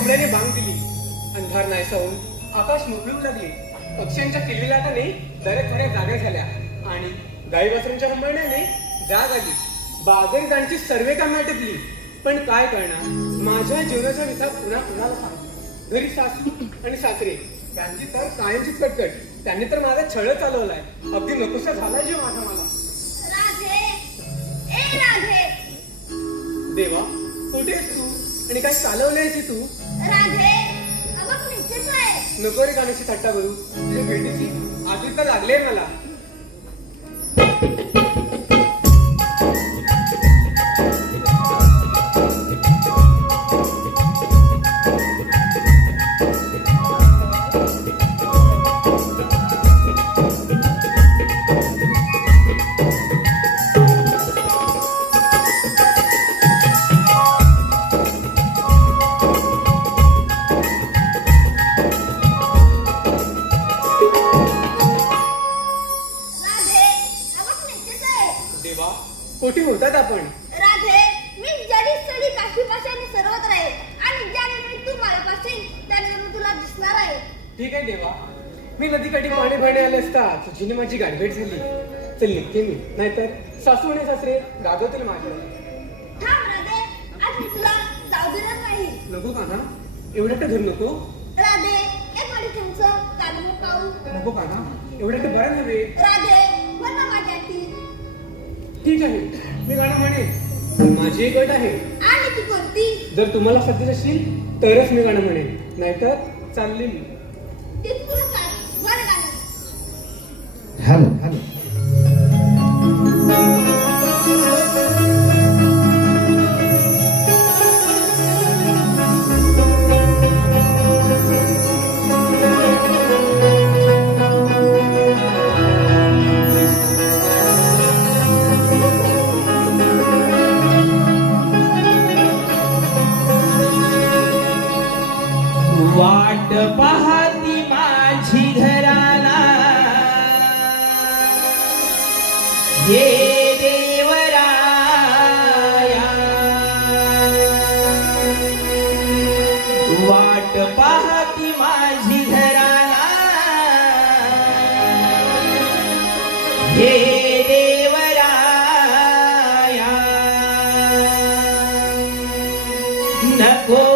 बांग दिली. अंधार नाही सावून आकाश मोकळू लागले. पक्ष्यांच्या किलबिलाटाने दरे थोड्या जाग्या झाल्या. आणि गाई वासरांच्या हंबरण्याने जाग आली. बागेत जाण्याची सर्वे कामं आटपली पण काय करणार? माझ्या जीवनाच्या विथा पुन्हा पुन्हा सांग घरी सासू आणि सासरे त्यांची तर कायमचीच कटकट त्यांनी तर माझा छळ चालवलाय. अगदी नकोसा झालाय जीव माझा मला. देवा कुठेस तू? आणि काय चालवलंयस तू? नको रे गाण्याची थट्टा करू तुझ्या भेटीची आतुरता लागली मला. होतात आपण. राधे मी जडी सडी आणि सर्वत्र आहे आणि ज्याने मी तू मी तुला दिसणार आहे. ठीक आहे देवा. मी नदीकाठी पाणी भरणे आले असता तुझीने माझी गाठभेट झाली. चल निघते मी नाहीतर सासू आणि सासरे रागवतील माझ्या थांब राधे आज मी तुला जाऊ देणार नाही. नको का ना एवढं का धरू नको? राधे एक वाडी तुमचं पाहू नको का ना एवढं का बरं नव्हे? राधे ना माझ्या ठीक आहे. मी गाणं म्हणेन. माझी एक अट आहे. आणि ती कोणती? जर तुम्हाला साध्य असेल तरच मी गाणं म्हणेन. नाहीतर चालले मी. Hello hello. वाट पाहती माझी घराला. हे देवराया. वाट पाहती माझी घराला. हे देवराया. नको